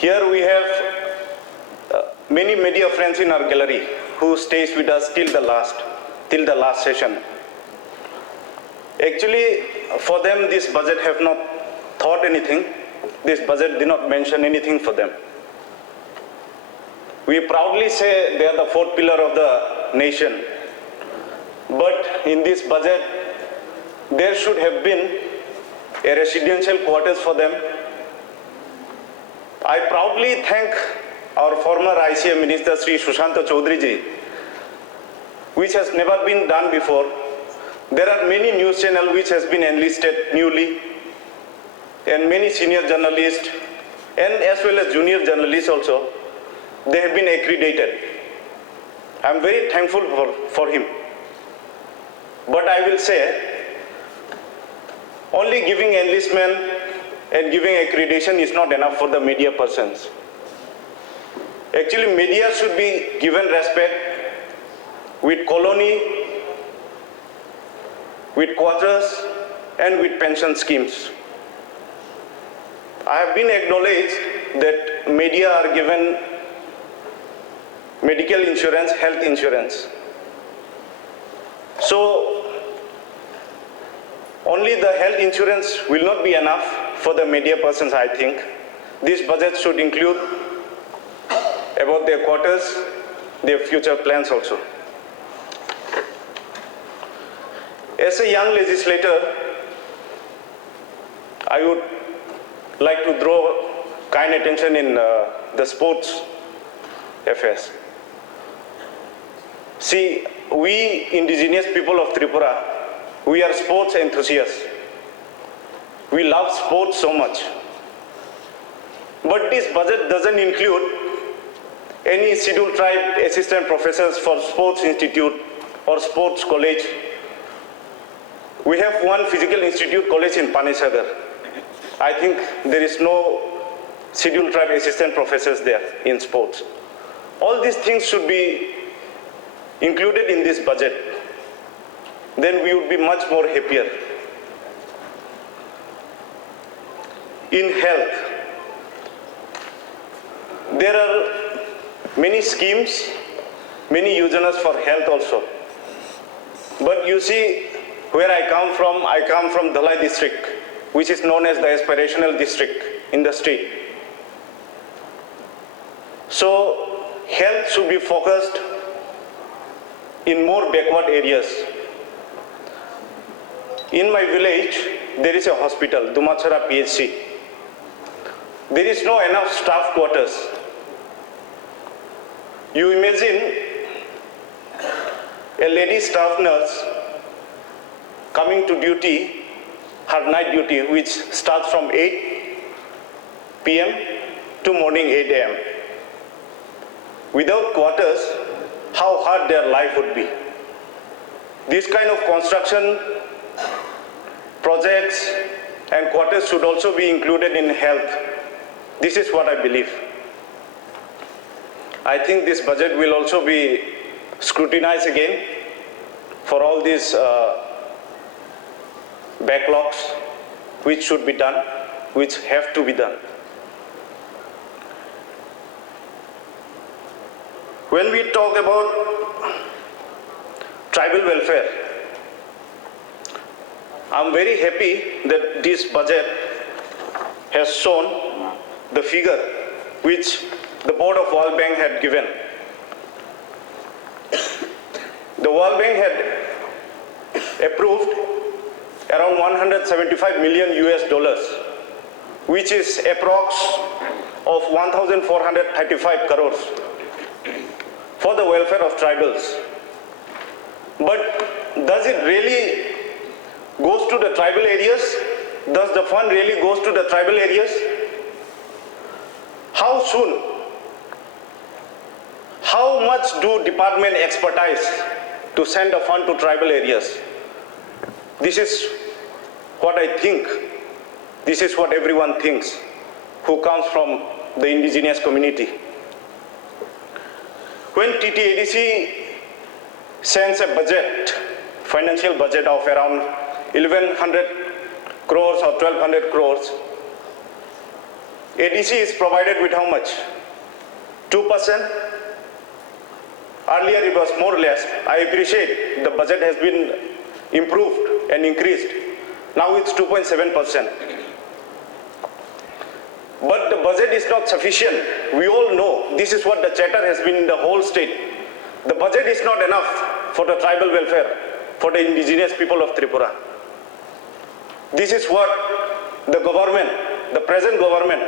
Here we have many media friends in our gallery who stays with us till the last session. Actually, for them, this budget have not thought anything. This budget did not mention anything for them. We proudly say they are the fourth pillar of the nation. But in this budget, there should have been a residential quarters for them. I proudly thank our former ICM Minister Sri Sushanta Chaudhary ji, which has never been done before. There are many news channels which has been enlisted newly, and many senior journalists and as well as junior journalists also, they have been accredited. I am very thankful for him. But I will say, only giving enlistment and giving accreditation is not enough for the media persons. Actually, media should be given respect with colony, with quarters, and with pension schemes. I have been acknowledged that media are given medical insurance, health insurance. So, only the health insurance will not be enough for the media persons, I think. This budget should include about their quarters, their future plans also. As a young legislator, I would like to draw kind attention in the sports affairs. See, we indigenous people of Tripura, we are sports enthusiasts. We love sports so much. But this budget doesn't include any scheduled tribe assistant professors for sports institute or sports college. We have one physical institute college in Panisagar. I think there is no scheduled tribe assistant professors there in sports. All these things should be included in this budget. Then we would be much more happier. In health, there are many schemes, many yojanas for health also. But you see, where I come from Dhalai district, which is known as the aspirational district in the state. So, health should be focused in more backward areas. In my village, there is a hospital, Dumachara PHC. There is no enough staff quarters. You imagine a lady staff nurse coming to duty, her night duty, which starts from 8 p.m. to morning 8 a.m. Without quarters, how hard their life would be. This kind of construction projects and quarters should also be included in health. This is what I believe. I think this budget will also be scrutinized again for all these backlogs which should be done, which have to be done. When we talk about tribal welfare, I'm very happy that this budget has shown the figure which the Board of World Bank had given. The World Bank had approved around 175 million US dollars, which is approx of 1,435 crores for the welfare of tribals. But does it really goes to the tribal areas? Does the fund really goes to the tribal areas? How soon? How much do department expertise to send a fund to tribal areas? This is what I think. This is what everyone thinks who comes from the indigenous community. When TTADC sends a budget, financial budget of around 1100 crores or 1200 crores, ADC is provided with how much? 2%? Earlier it was more or less. I appreciate the budget has been improved and increased. Now it's 2.7%. But the budget is not sufficient. We all know this is what the chatter has been in the whole state. The budget is not enough for the tribal welfare, for the indigenous people of Tripura. This is what the government, the present government,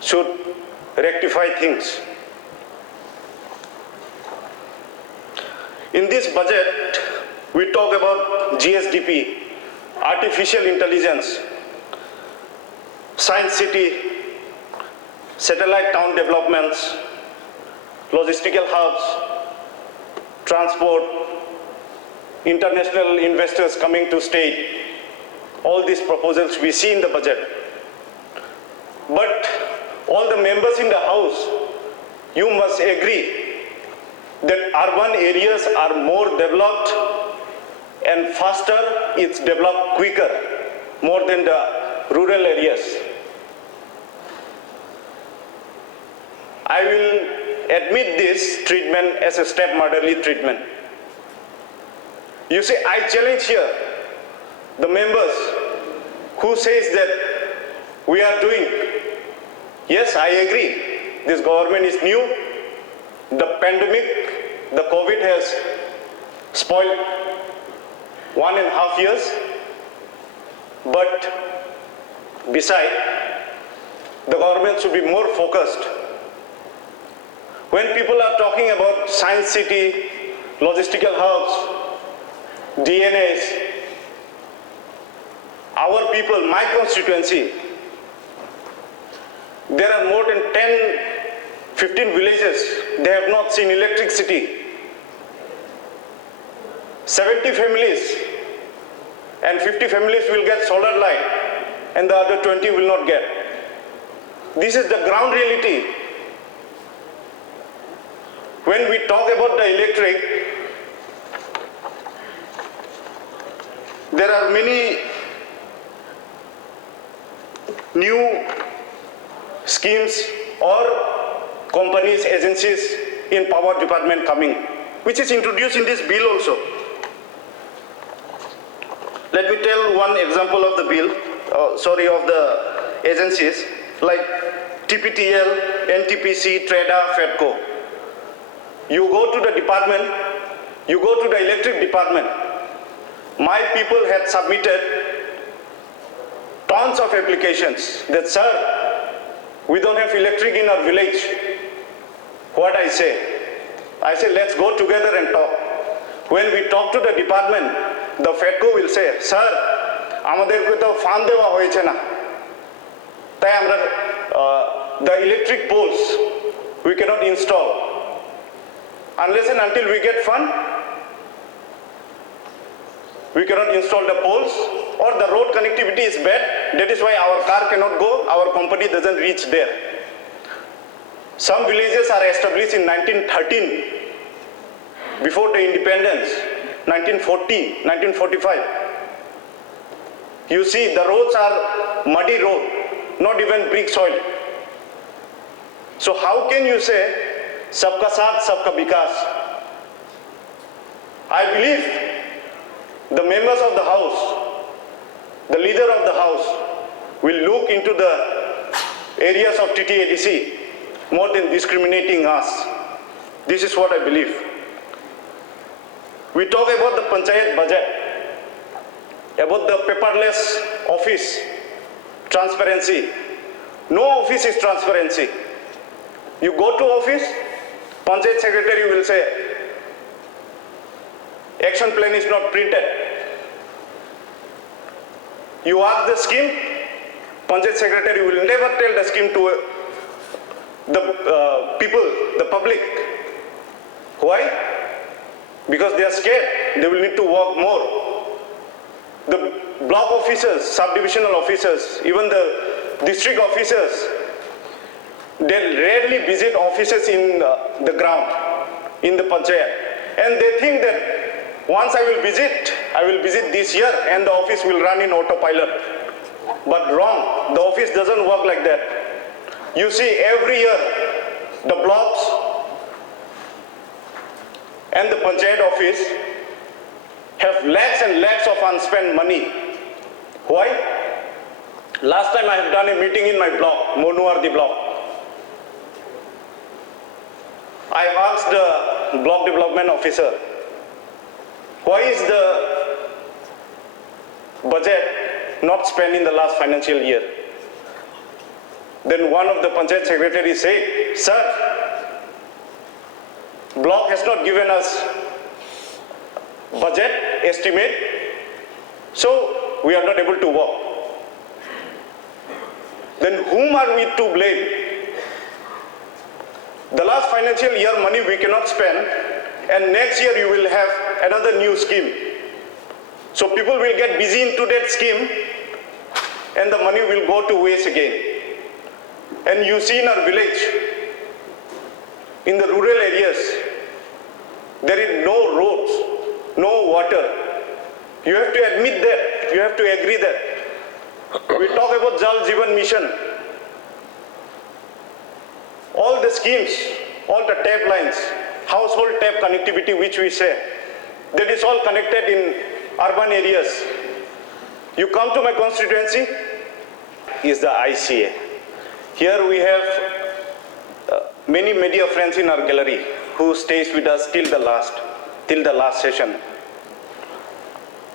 should rectify things. In this budget, we talk about GSDP, artificial intelligence, science city, satellite town developments, logistical hubs, transport, international investors coming to state. All these proposals we see in the budget. But all the members in the house, you must agree that urban areas are more developed and faster, it's developed quicker, more than the rural areas. I will admit this treatment as a stepmotherly treatment. You see, I challenge here the members who says that we are doing. Yes, I agree. This government is new. The pandemic, the COVID has spoiled 1.5 years. But besides, the government should be more focused. When people are talking about science city, logistical hubs, DNAs, our people, my constituency, there are more than 10, 15 villages, they have not seen electricity. 70 families and 50 families will get solar light and the other 20 will not get. This is the ground reality. When we talk about the electric, there are many new schemes or companies, agencies in power department coming, which is introduced in this bill also. Let me tell one example of the bill, of the agencies, like TPTL, NTPC, TREDA, FEDCO. You go to the department, you go to the electric department. My people had submitted tons of applications that, sir, we don't have electric in our village. What I say? I say, let's go together and talk. When we talk to the department, the FEDCO will say, sir, আমাদেরকে তো fund দেওয়া হয়েছে না, তাই আমরা the electric poles we cannot install unless and until we get fund. We cannot install the poles, or the road connectivity is bad. That is why our car cannot go, our company doesn't reach there. Some villages are established in 1913, before the independence, 1940, 1945. You see, the roads are muddy road, not even brick soil. So how can you say, sabka saath, sabka vikas? I believe the members of the house, the leader of the house, will look into the areas of TTADC more than discriminating us. This is what I believe. We talk about the panchayat budget, about the paperless office, transparency. No office is transparency. You go to office, panchayat secretary will say, action plan is not printed. You ask the scheme, panchayat secretary will never tell the scheme to the people, the public. Why? Because they are scared. They will need to work more. The block officers, subdivisional officers, even the district officers, they rarely visit offices in the ground, in the panchayat. And they think that once I will visit this year and the office will run in autopilot. But wrong, the office doesn't work like that. You see, every year, the blocks and the Panchayat office have lakhs and lakhs of unspent money. Why? Last time I have done a meeting in my block, Monuardi block. I asked the block development officer, why is the budget not spent in the last financial year? Then one of the Panchayat secretaries said, sir, block has not given us budget estimate, so we are not able to work. Then whom are we to blame? The last financial year money we cannot spend, and next year you will have another new scheme. So people will get busy into that scheme and the money will go to waste again. And you see in our village, in the rural areas, there is no roads, no water. You have to admit that, you have to agree that. We talk about Jal Jeevan Mission. All the schemes, all the tap lines, household tap connectivity which we say, that is all connected in urban areas. You come to my constituency, is the ICA. Here we have many media friends in our gallery who stays with us till the last session.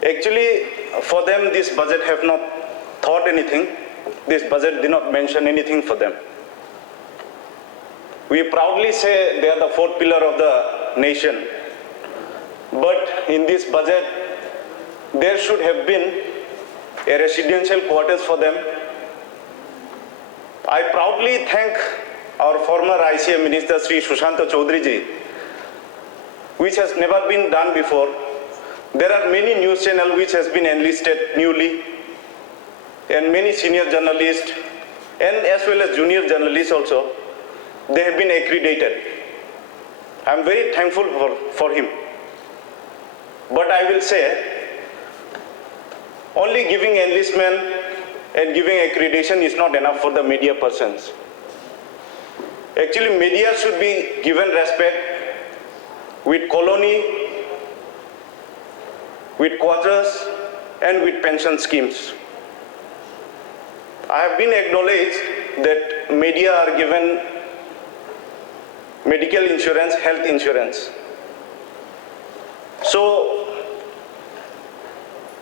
Actually, for them this budget have not thought anything. This budget did not mention anything for them. We proudly say they are the fourth pillar of the nation. But in this budget, there should have been a residential quarters for them. I proudly thank our former ICA Minister Sri Sushanta Chaudhary ji, which has never been done before. There are many news channels which has been enlisted newly, and many senior journalists and as well as junior journalists also, they have been accredited. I am very thankful for him. But I will say, only giving enlistment and giving accreditation is not enough for the media persons. Actually, media should be given respect with colony, with quarters, and with pension schemes. I have been acknowledged that media are given medical insurance, health insurance. So,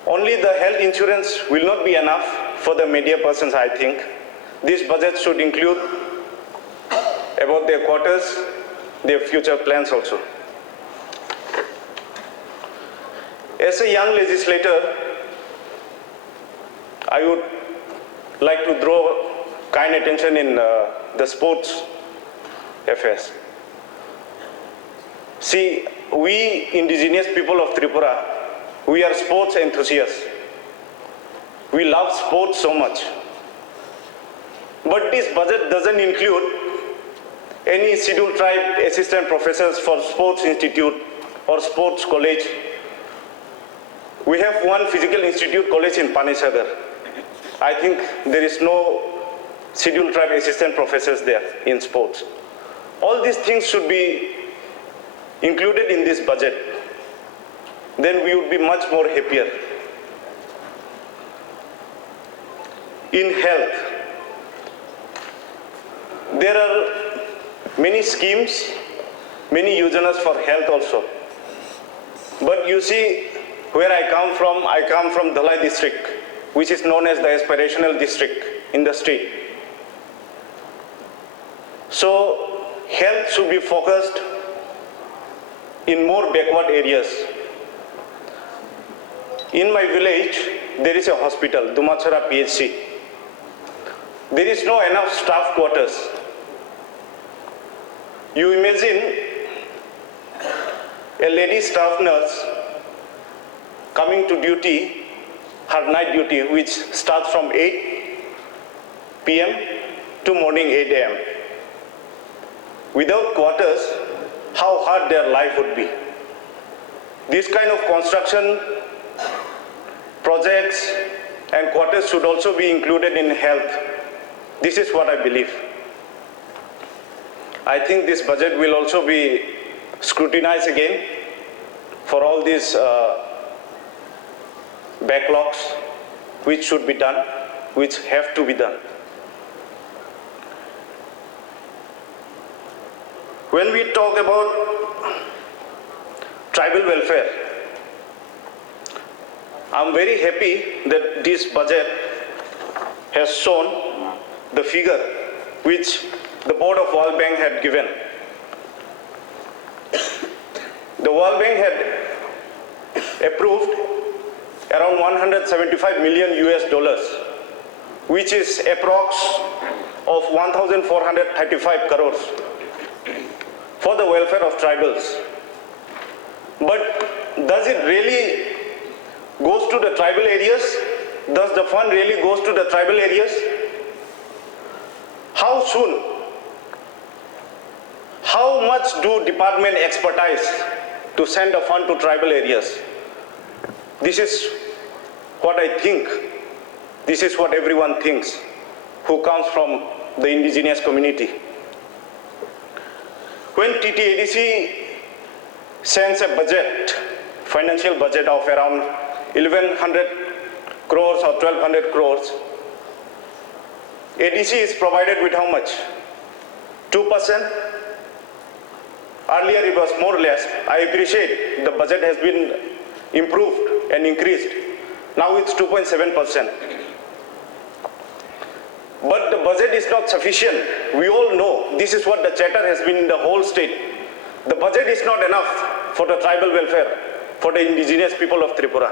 only the health insurance will not be enough for the media persons, I think. This budget should include about their quarters, their future plans also. As a young legislator, I would like to draw kind attention in the sports affairs. See, we indigenous people of Tripura, we are sports enthusiasts. We love sports so much. But this budget doesn't include any scheduled tribe assistant professors for sports institute or sports college. We have one physical institute college in Panesagar. I think there is no scheduled tribe assistant professors there in sports. All these things should be included in this budget. Then we would be much more happier. In health, there are many schemes, many yojanas for health also. But you see, where I come from Dhalai district, which is known as the aspirational district in the state. So, health should be focused in more backward areas. In my village, there is a hospital, Dumachara PHC. There is no enough staff quarters. You imagine a lady staff nurse coming to duty, her night duty, which starts from 8 p.m. to morning 8 a.m. Without quarters, how hard their life would be. This kind of construction projects and quarters should also be included in health. This is what I believe. I think this budget will also be scrutinized again for all these backlogs which should be done, which have to be done. When we talk about tribal welfare, I'm very happy that this budget has shown the figure which the Board of World Bank had given. The World Bank had approved around 175 million US dollars, which is approx of 1,435 crores for the welfare of tribals. But does it really goes to the tribal areas? Does the fund really goes to the tribal areas? How soon? How much do department expertise to send a fund to tribal areas? This is what I think. This is what everyone thinks who comes from the indigenous community. When TTADC sends a budget, financial budget of around 1100 crores or 1200 crores, ADC is provided with how much? 2%? Earlier it was more or less. I appreciate the budget has been improved and increased. Now it's 2.7%. But the budget is not sufficient. We all know this is what the chatter has been in the whole state. The budget is not enough for the tribal welfare, for the indigenous people of Tripura.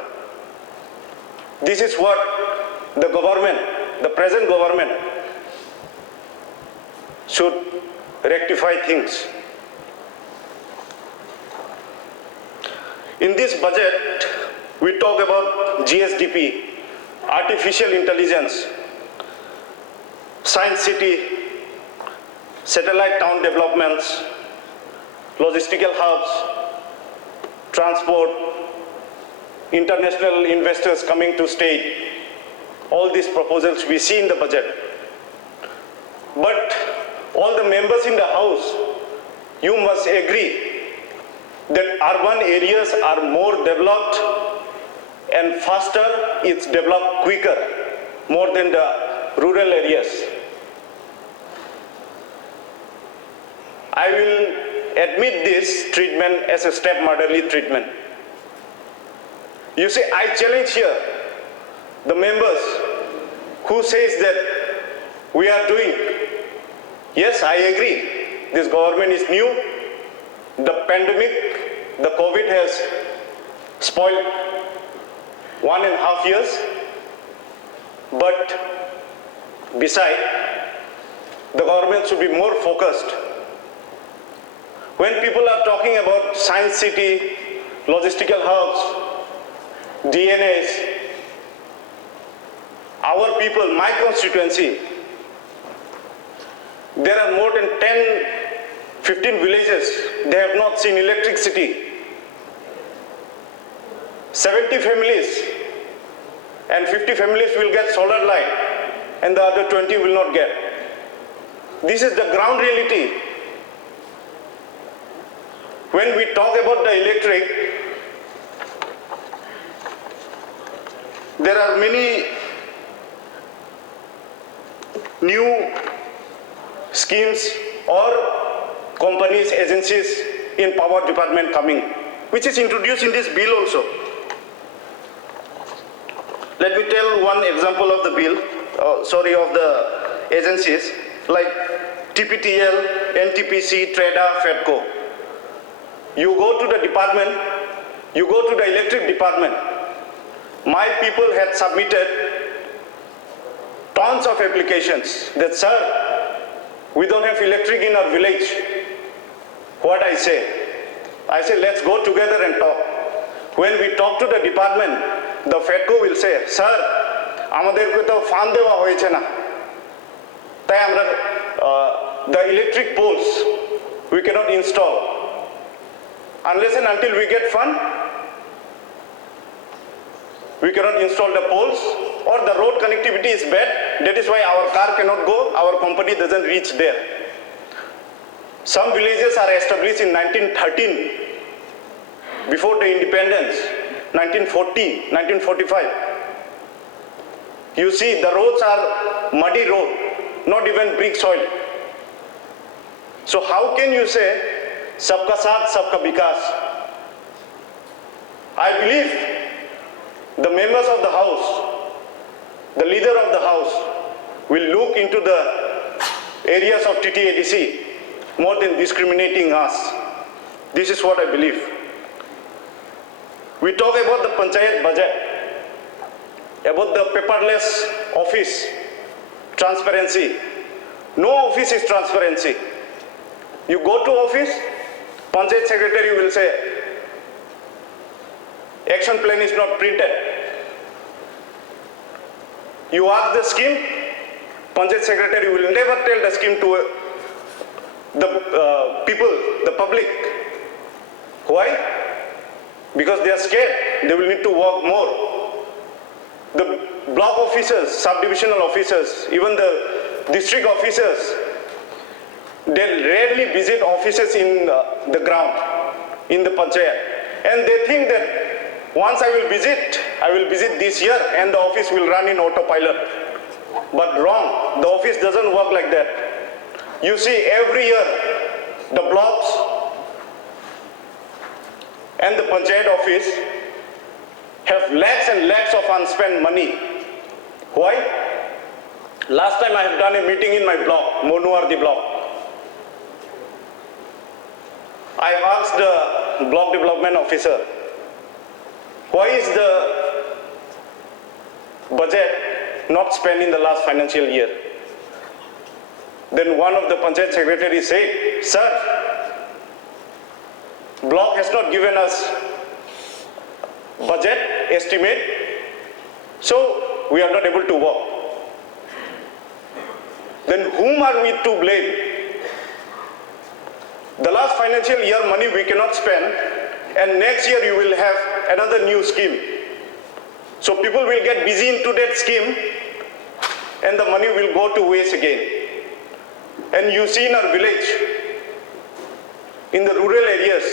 This is what the government, the present government, should rectify things. In this budget, we talk about GSDP, artificial intelligence, science city, satellite town developments, logistical hubs, transport, international investors coming to state, all these proposals we see in the budget. But all the members in the house, you must agree that urban areas are more developed and faster, it's developed quicker, more than the rural areas. I will admit this treatment as a stepmotherly treatment. You see, I challenge here the members who says that we are doing. Yes, I agree. This government is new. The pandemic, the COVID has spoiled 1.5 years. But beside, the government should be more focused. When people are talking about science city, logistical hubs, DNAs, our people, my constituency, there are more than 10, 15 villages, they have not seen electricity. 70 families and 50 families will get solar light and the other 20 will not get. This is the ground reality. When we talk about the electric, there are many new schemes or companies, agencies in power department coming, which is introduced in this bill also. Let me tell one example of the bill, of the agencies, like TPTL, NTPC, TREDA, FEDCO. You go to the department, you go to the electric department. My people had submitted tons of applications that, sir, we don't have electric in our village. What I say? I say, let's go together and talk. When we talk to the department, the FEDCO will say, sir, amader to fan dewa hoyeche na. Tai amra the electric poles we cannot install. Unless and until we get fund, we cannot install the poles, or the road connectivity is bad, that is why our car cannot go, our company doesn't reach there. Some villages are established in 1913, before the independence, 1940, 1945. You see, the roads are muddy road, not even brick soil. So how can you say, sabka saath, sabka vikas? I believe the members of the house, the leader of the house, will look into the areas of TTADC more than discriminating us. This is what I believe. We talk about the panchayat budget, about the paperless office, transparency. No office is transparency. You go to office, panchayat secretary will say, action plan is not printed. You ask the scheme, panchayat secretary will never tell the scheme to the people, the public. Why? Because they are scared. They will need to work more. The block officers, subdivisional officers, even the district officers, they rarely visit offices in the ground, in the panchayat. And they think that once I will visit this year and the office will run in autopilot. But wrong, the office doesn't work like that. You see, every year, the blocks and the panchayat office have lakhs and lakhs of unspent money. Why? Last time I have done a meeting in my block, Monuardi block. I asked the block development officer, why is the budget not spent in the last financial year? Then one of the panchayat secretaries said, sir, block has not given us budget estimate, so we are not able to work. Then whom are we to blame? The last financial year money we cannot spend, and next year you will have another new scheme. So people will get busy into that scheme and the money will go to waste again. And you see in our village, in the rural areas,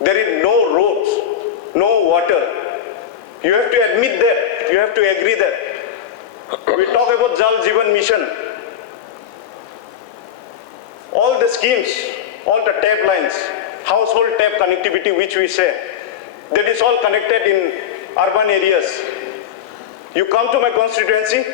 there is no roads, no water. You have to admit that, you have to agree that. We talk about Jal Jeevan Mission. All the schemes, all the tap lines, household tap connectivity which we say, that is all connected in urban areas. You come to my constituency,